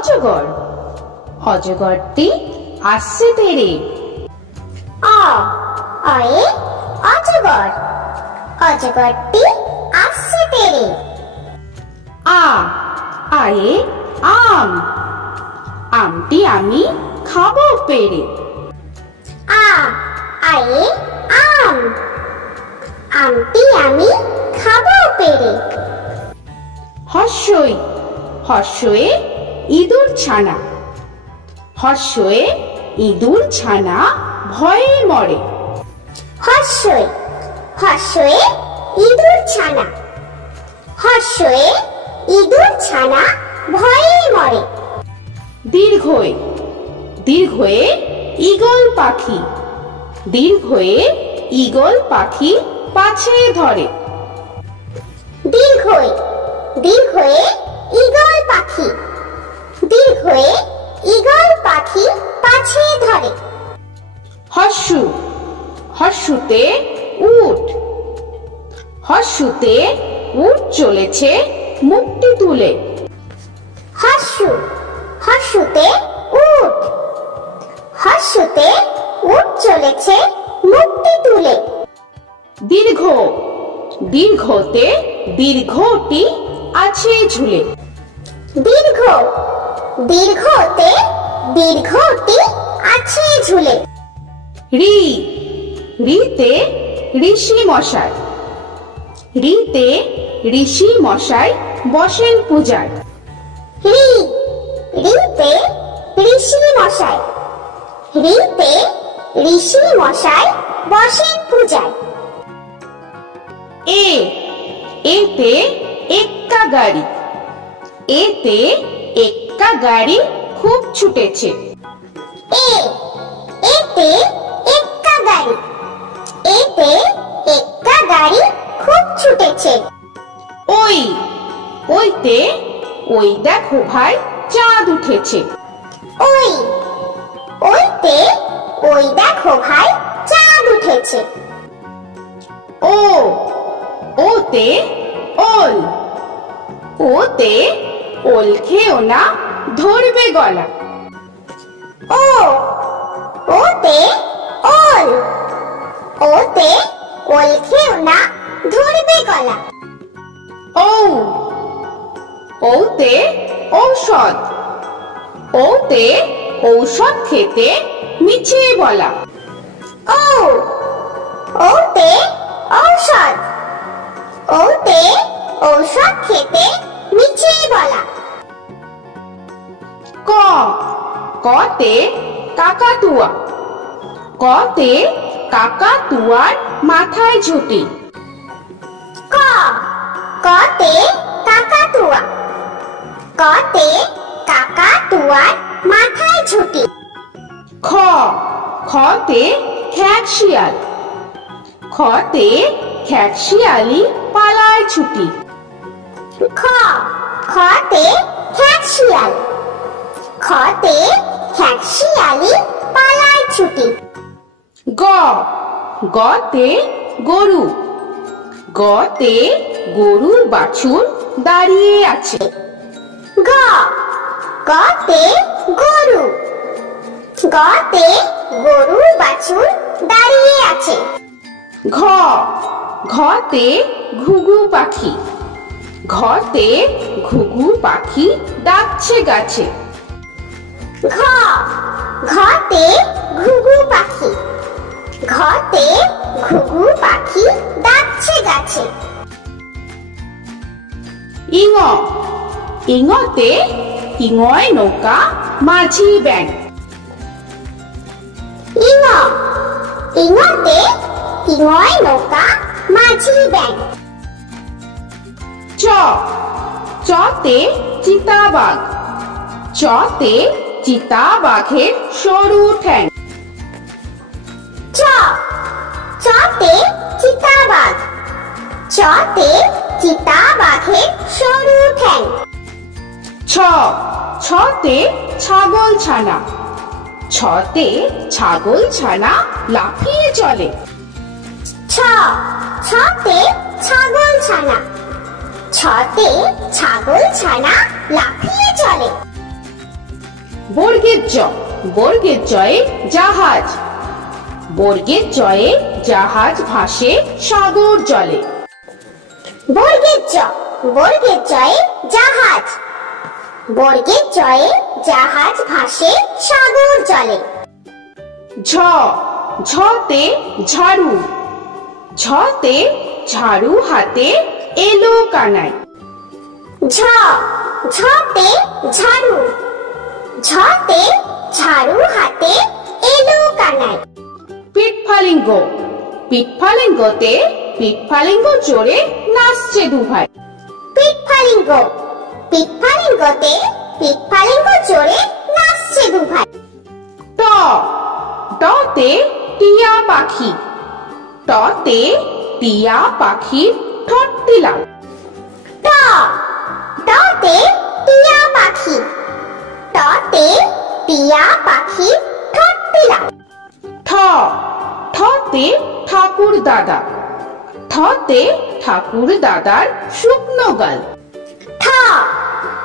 অজগর। অজগরটি আসছে তেড়ে। অয়ে অজগর, অজগরটি আসছে তেড়ে। আয়ে আম, আমটি আমি খাবো পেড়ে। আয়ে আম, আমটি আমি খাবো পেড়ে। হর্ষই, হর্ষয়ে ইঁদুর ছানা। হর্ষয়ে ইঁদুর ছানা ভয়ে মরে। হর্ষই, হর্ষয়ে ইঁদুর ছানা। হর্ষয়ে ইঁদুর ছানা ভয়ে মরে। দীর্ঘয়ে, দীর্ঘয়ে ঈগল পাখি। দীর্ঘয়ে ঈগল পাখি পাছে ধরে। দীর্ঘয়ে, দীর্ঘয়ে ঈগল পাখি। দীর্ঘয়ে ঈগল পাখি পাছে ধরে। হর্ষু, হর্ষুতে উট। হর্ষুতে উট চলেছে মুখটি তুলে। হর্ষু, হর্ষুতে উট। হর্ষুতে উট চলেছে মুখটি তুলে। দীর্ঘ, দীর্ঘতে দীর্ঘটি আছে ঝুলে। দীর্ঘ, দীর্ঘতে দীর্ঘটি আছে ঝুলে। ঋ, ঋতে ঋষি মশাই। ঋতে ঋষি মশাই বসেন পূজায়। ঋতে ঋষি মশাই। ঋতে ঋষি মশাই বসেন পূজায়। এতে এক্কা গাড়ি। এতে এক্কা গাড়ি খুব ছুটেছে। এতে এক্কা গাড়ি। এতে এক্কা গাড়ি খুব ছুটেছে। ওইতে ওই দেখো ভাই চাঁদ উঠেছে। ওইতে ওই দেখো ভাই চাঁদ উঠেছে। ওতে ওল। ওতে ওল খেও না ধরবে গলা। ওতে ওল। ওতে ওল খেও না ধরবে গলা। ওতে ঔষধ। ওতে ঔষধ খেতে মিছে বলা। ওতে ঔষধ। ওতে ঔষধ খেতে মিছে বলা। কতে কাকাতুয়া। কতে কাকাতুয়ার মাথায় ঝুঁটি। কতে কাকাতুয়া। কতে কাকাতুয়ার মাথায় ঝুঁটি। খতে খ্যাত শিয়াল। খতে খ্যাত শিয়ালি পালায় ছুটি। খতে খ্যাত শিয়াল। খতে খ্যাত শিয়ালি পালায় ছুটি। গতে গরু। গতে গরুর বাছুর দাঁড়িয়ে আছে। গতে গরু। গতে গরুর বাছুর দাঁড়িয়ে আছে। ঘতে ঘুঘু পাখি। ঘতে ঘুঘু পাখি ডাকছে গাছে। ঘতে ঘুঘু পাখি। ঘতে ঘুঘু পাখি ডাকছে গাছে। ইঙতে ইঙয় নৌকা মাঝি ব্যাং। ইঙতে ইঙয় নৌকা মাঝি ব্যাং। চতে চিতাবাঘ। চতে চিতাবাঘের সরু ঠ্যাং। চতে চিতাবাঘ। চতে চিতাবাঘের সরু ঠ্যাং। ছতে ছাগল ছানা। ছতে ছাগল ছানা লাফিয়ে চলে। ছতে ছাগল ছানা। ছতে ছাগল ছানা লাফিয়ে চলে। বর্গের জ, বর্গের জয়ে জাহাজ, বর্গের জয়ে জাহাজ ভাসে সাগর জলে। বর্গের জ, বর্গের জয়ে জাহাজ, বর্গের জয়ে জাহাজ ভাসে সাগর জলে। ঝ, ঝতে ঝাড়ু, ঝতে ঝাড়ু হাতে এলো কানাই। ঝ, ঝতে ঝাড়ু, ঝতে ঝাড়ু হাতে এলো কানাই। পিঠফালিঙ্গ, পিঠফালিঙ্গতে পিঠফালিঙ্গ জোরে নাচছে দুভাই। পিঠফালিঙ্গ, পিঠফালিঙ্গতে পিঠফালিঙ্গ জোরে নাচছে দুভাই। ট, টতে টিয়া পাখি, টতে টিয়া পাখির ঠোঁটটি লাল। ট, টতে টিয়া পাখি, টতে টিয়া পাখি ঠোঁটটি লাল। ঠ, ঠতে ঠাকুর দাদা, ঠতে ঠাকুর দাদার শুকনো গাল। ঠ,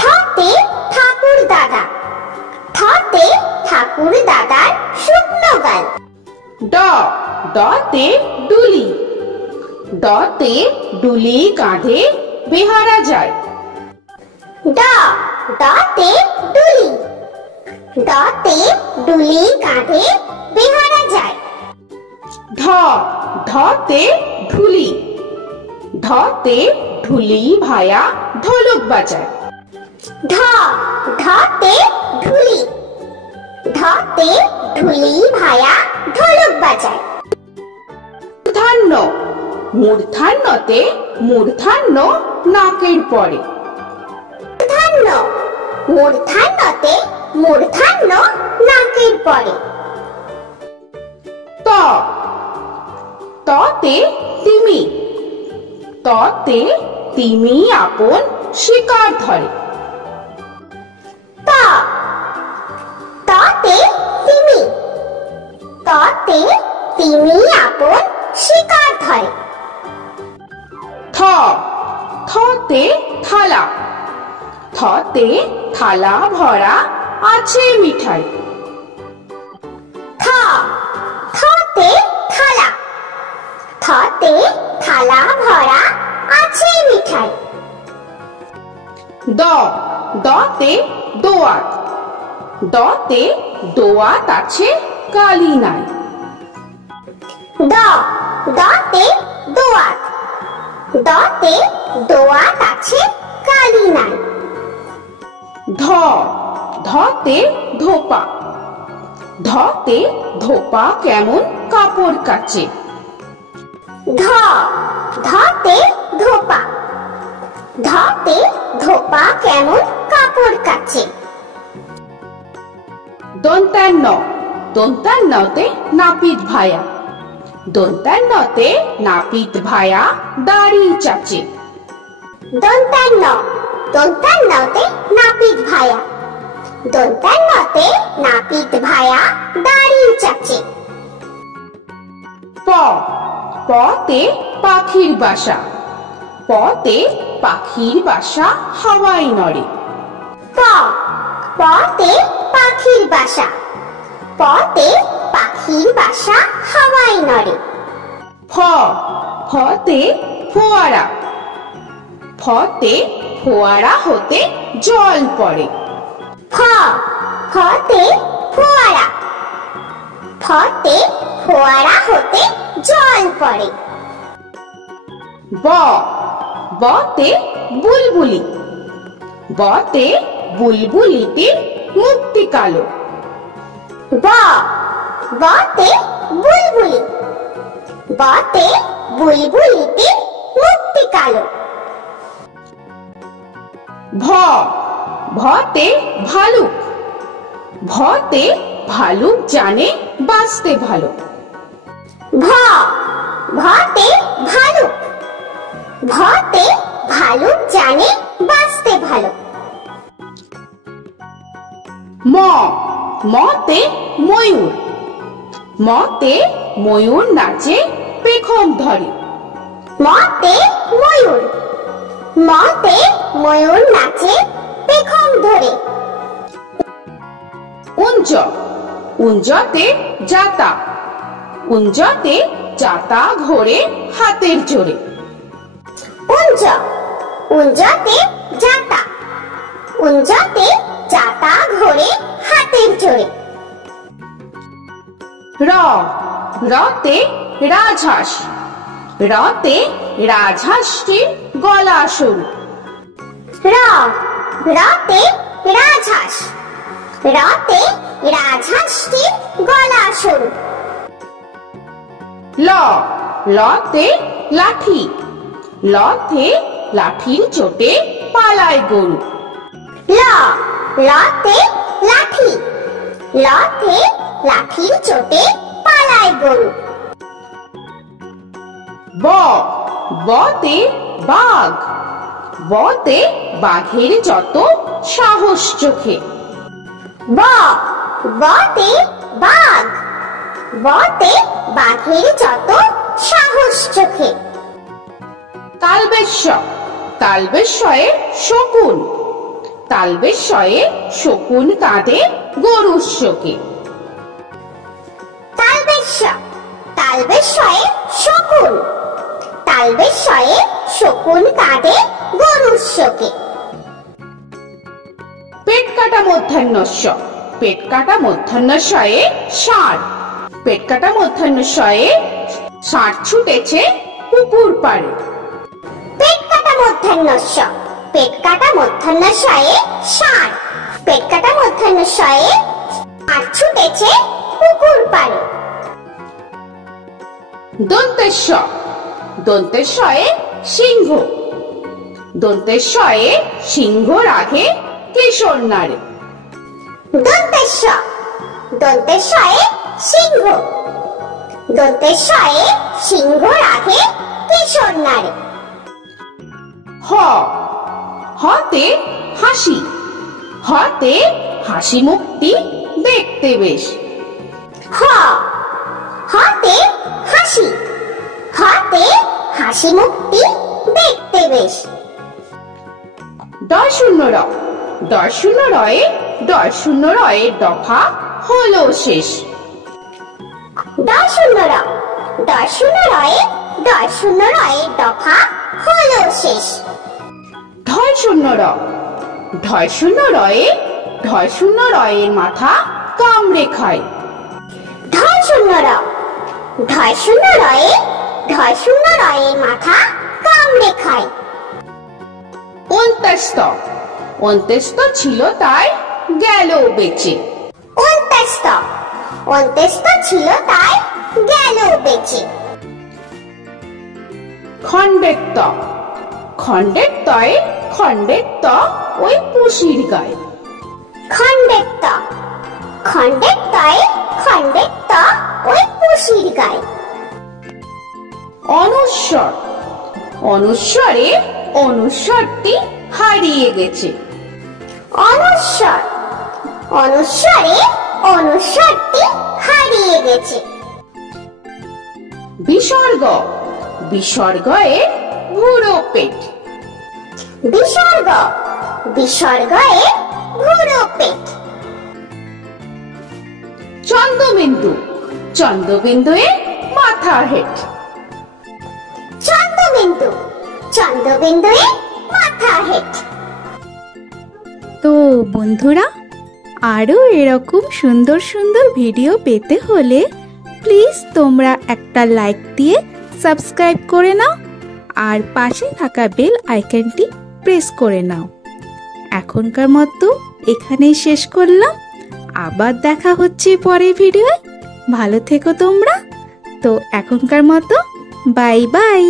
ঠতে ঠাকুর দাদা, ঠতে ঠাকুর দাদার শুকনো গাল। ড, ডতে ডুলি, ডতে ডুলি কাঁধে বেহারা যায়। ড, ডতে ডুলি, ডতে ডুলি কাঁধে বেহারা যায়। ঢ, ঢতে ঢুলি, ঢতে ঢুলি ভায়া ঢোলক বাজায়। ঢ, ঢতে ঢুলি, ঢতে ঢুলি ভায়া ঢোলক বাজায়। মূর্ধান্য, মূর্ধান্যতে মূর্ধান্য নাকের পরে। মূর্ধান্য, মূর্ধান্যতে মূর্ধান্য নাকের পরে। ত, ততে তিমি, ততে তিমি আপন শিকার ধরে। ত, ততে তিমি, ততে তিমি আপন শিকার ধরে। থ, থতে থালা, থতে থালা ভরা আছে মিঠাই। থ, থতে থালা, থতে থালা ভরা আছে মিঠাই। দ, দতে দোয়াত, দতে দোয়াত আছে কালি নাই। দ, দতে দোয়াত, দতে দোয়াত আছে কালি নাই। ধ, ধতে ধোপা, ধতে ধোপা কেমন কাপড় কাচে। ধ, ধতে ধোপা, ধতে ধোপা কেমন কাপড় কাচে। দন্তান্ন, দন্তান্নতে নাপিত ভায়া, দন্তান্নতে নাপিত ভায়া দাড়ি চাচে। দন্তান্ন, দন্তান্নতে নাপিত ভায়া, দন্তান্নতে নাপিত ভায়া দাড়ি চাচে। প, পতে পাখির বাসা, পতে পাখির বাসা হাওয়ায় নড়ে। প, পতে পাখির বাসা, পতে পাখির বাসা হাওয়ায় নড়ে। ফ, ফতে ফোয়ারা, ফতে ফোয়ারা হতে জল পড়ে। ফ, ফতে ফোয়ারা, ফতে ফোয়ারা হতে জল পড়ে। ব, বতে বুলবুলি, বতে বুলবুলিটির মুক্তি কালো। ব, বতে বুলবুলি, বতে বুলবুলিটির মুক্তি কালো। ভ, ভতে ভালুক, ভতে ভালুক জানে বাঁচতে ভালো। ভ, ভতে ভালুক, ভতে ভালুক জানে বাঁচতে ভালো। ম, মতে ময়ূর, মতে ময়ূর নাচে পেখম ধরে। মতে ময়ূর, মতে ময়ূর নাচে পেখম ধরে। উঞ্জ উঞ্জতে যাতা উঞ্জতে যাতা ঘোরে হাতের জোরে। উঞ্জ উঞ্জতে যাতা উঞ্জতে যাতা ঘোরে হাতের জোরে। র রতে রাজহাঁস রতে রাজহাঁসটির গলা সরু। র রতে রাজহাঁস রতে রাজহাঁসটির গলা সরু। ল লতে লাঠি লতে লাঠির চোটে পালায় গরু। ল লতে লাঠি লতে লাঠির চোটে পালায় গরু। ব বতে বাঘ বতে বাঘের যত সাহস চোখে। ব বতে বাঘ বতে বাঘের যত সাহস চোখে। তালবেশ্ব তালবেশ্বয়ে শকুন তালবেশ্বয়ে শকুন কাঁদে গরুর শোকে। তালবেশ্ব তালবেশ্বয়ে শকুন তালবেশ্বয়ে শকুন কাঁদে গরুর শোকে। পেট কাটা মধ্যাহ্নস্য পেট কাটা মধ্যাহ্নস্বয়ে ষাঁড় পেট কাটা মধ্যাহ্নস্বয়ে ষাঁড় ছুটেছে পুকুর পাড়ে। পেট কাটা মধ্যাহ্নস্য পেট কাটা মধ্যাহ্নস্বয়ে ষাঁড় পেট কাটা মধ্যাহ্নস্বয়ে ষাঁড় ছুটেছে পুকুর পাড়ে। দন্তেশ্ব দন্তেশ্বয়ে সিংহ দন্তেশ্বয়ে সিংহ রাখে কিশোর নারে। দন্তেশ্ব দন্তেশ্বয়ে সিংহ দন্তেশ্বয়ে সিংহ রাখে কিশোর নারে। হ হতে হাসি হতে হাসি মুখটি দেখতে বেশ। হ হতে হাসি হতে হাসি মুখটি দেখতে বেশ। ডয় শূন্য র ডয় শূন্য রয়ে ডয় শূন্য রয়ের দফা হলো শেষ। ডয় শূন্য র ডয় শূন্য রয়ে ডয় শূন্য রয়ের দফা হলো শেষ। ঢয় শূন্য র ঢয় শূন্য রয়ে ঢয় শূন্য রয়ের মাথা কামড়ে খায়। ঢয় শূন্য র ঢয় শূন্য রয়ে ঢয় শূন্য রয়ের মাথা কামড়ে খায়। অন্ত্যস্ত অন্ত্যস্ত ছিল তাই গেল বেঁচে। অন্ত্যস্ত অন্ত্যস্ত ছিল তাই গেল বেঁচে। খণ্ডেত্ব খণ্ডেত্বয়ে খণ্ডেত্ব ওই পুষির গায়ে। খণ্ডেত্ব খণ্ডেত্বয়ে খণ্ডেত্ব ওই পুষির গায়ে। অনুস্বর অনুস্বরে অনুস্বরটি হারিয়ে গেছে। অনুস্বর অনুস্বরে অনুস্বরটি হারিয়ে গেছে। বিসর্গ বিসর্গয়ে বুড়ো পেট। বিসর্গ বিসর্গয়ে বুড়ো পেট। চন্দ্রবিন্দু চন্দ্রবিন্দুয়ে মাথা হেট। চন্দ্রবিন্দু চন্দ্রবিন্দুয়ে মাথা হেট। তো বন্ধুরা, আরও এরকম সুন্দর সুন্দর ভিডিও পেতে হলে প্লিজ তোমরা একটা লাইক দিয়ে সাবস্ক্রাইব করে নাও আর পাশে থাকা বেল আইকনটি প্রেস করে নাও। এখনকার মতো এখানেই শেষ করলাম, আবার দেখা হচ্ছে পরের ভিডিওয়। ভালো থেকো তোমরা। তো এখনকার মতো বাই বাই।